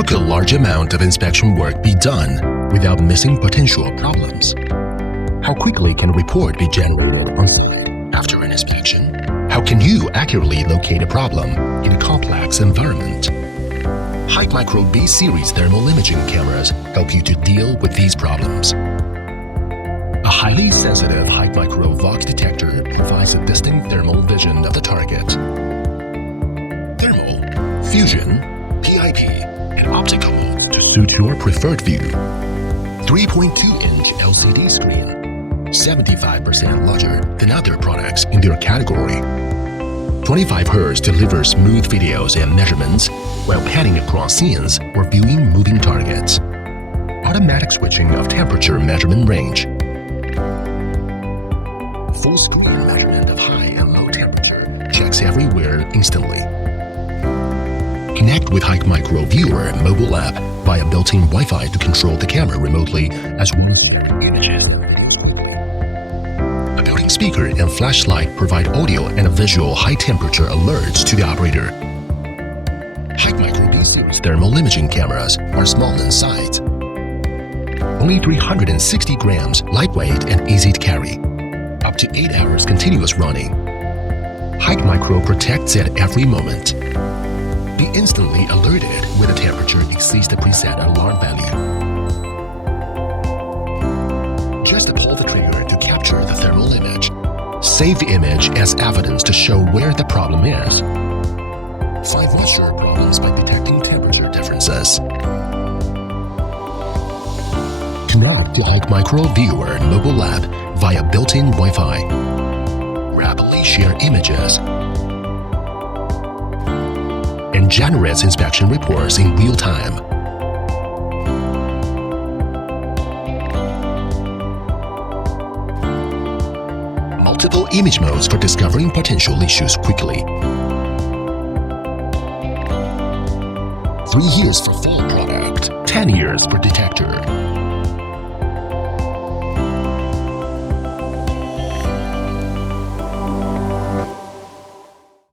How could a large amount of inspection work be done without missing potential problems? How quickly can a report be generated on site after an inspection? How can you accurately locate a problem in a complex environment? HIKMICRO B-Series thermal imaging cameras help you to deal with these problems. A highly sensitive HIKMICRO Vox detector provides a distinct thermal vision of the target. Thermal, fusion, PIP, and optical mode to suit your preferred view. 3.2-inch LCD screen, 75% larger than other products in their category. 25 Hz delivers smooth videos and measurements while panning across scenes or viewing moving targets. Automatic switching of temperature measurement range. Full screen measurement of high and low temperature checks everywhere instantly. Connect with HIKMICRO Viewer mobile app via built-in Wi-Fi to control the camera remotely as well as images. A built-in speaker and flashlight provide audio and visual high-temperature alerts to the operator. HIKMICRO B-Series thermal imaging cameras are small in size. Only 360 grams, lightweight and easy to carry. Up to 8 hours continuous running. HIKMICRO protects at every moment. Be instantly alerted when the temperature exceeds the preset alarm value. Just pull the trigger to capture the thermal image. Save the image as evidence to show where the problem is. Find moisture problems by detecting temperature differences. Connect to HIKMICRO Viewer mobile app via built-in Wi-Fi. Rapidly share images and generates inspection reports in real time. Multiple image modes for discovering potential issues quickly. 3 years for full product, 10 years for detector.